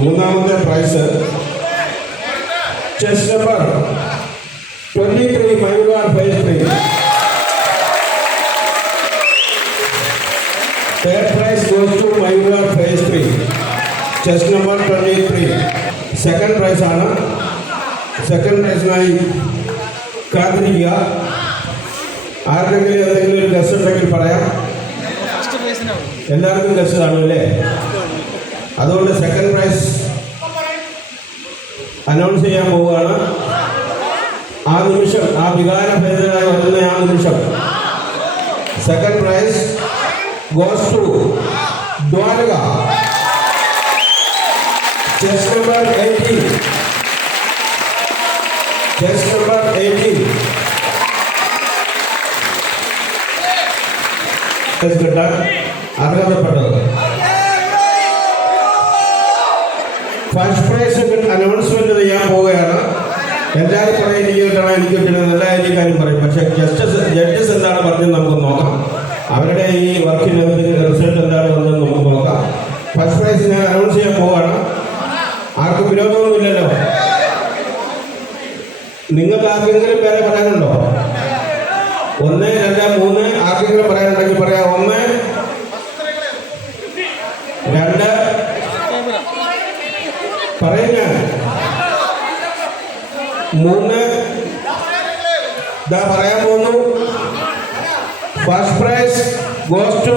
മൂന്നാമത്തെ prize chess number 23 Mayur phase 3. Third prize goes to Mayur phase 3. Chess number 23. Second prize ആണ്. Second പ്രൈസിനായി കാത്തിരിക്കുക. ആർക്കെങ്കിലും എന്തെങ്കിലും ഒരു ഗസ് ഉണ്ടെങ്കിൽ പറയാം. എല്ലാവർക്കും ഗസ് കാണും അല്ലേ? അതുകൊണ്ട് സെക്കൻഡ് പ്രൈസ് അനൗൺസ് ചെയ്യാൻ പോവുകയാണ്. ആ നിമിഷം, ആ വികാരഭരിതനായി വരുന്ന ആ നിമിഷം second prize goes to Dwarka. Chess number 18. Chess number 18. അർഹതപ്പെട്ടത്. ഫസ്റ്റ് പ്രൈസ് അനൗൺസ്മെന്റ് ചെയ്യാൻ പോവുകയാണ്. എല്ലാവരും പറയും എനിക്ക് കിട്ടണം, എനിക്ക് കിട്ടണം, എല്ലാ കാര്യം പറയും. പക്ഷെ ജഡ്ജസ് എന്താണ് പറഞ്ഞത് നമുക്ക് നോക്കാം. അവരുടെ ഈ വർക്കിന് റിസൾട്ട് എന്താണ് വന്നത് നമുക്ക് നോക്കാം. ഫസ്റ്റ് പ്രൈസ് ഞാൻ അനൗൺസ് ചെയ്യാൻ പോവാണ്. ആർക്കും വിരോധമൊന്നുമില്ലല്ലോ? നിങ്ങൾക്ക് ആർക്കെങ്കിലും പേരെ പറയാനുണ്ടോ? 1, 2, 3 ആർക്കെങ്കിലും പറയാനുണ്ടെങ്കിൽ പറയാം. 1, 2 പറയും ഞാൻ. 3 പറയാൻ പോകുന്നു. First prize goes to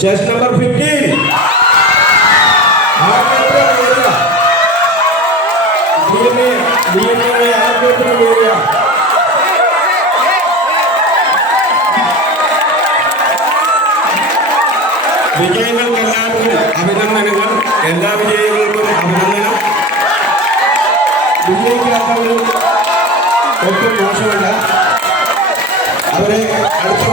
chess number 15. വിജയികൾക്ക് എല്ലാവർക്കും അഭിനന്ദനങ്ങൾ. എല്ലാ വിജയികൾക്കും അഭിനന്ദനം. വിജയിക്കാത്തവരും ഒട്ടും മോശമല്ല. അവരെ അടുത്ത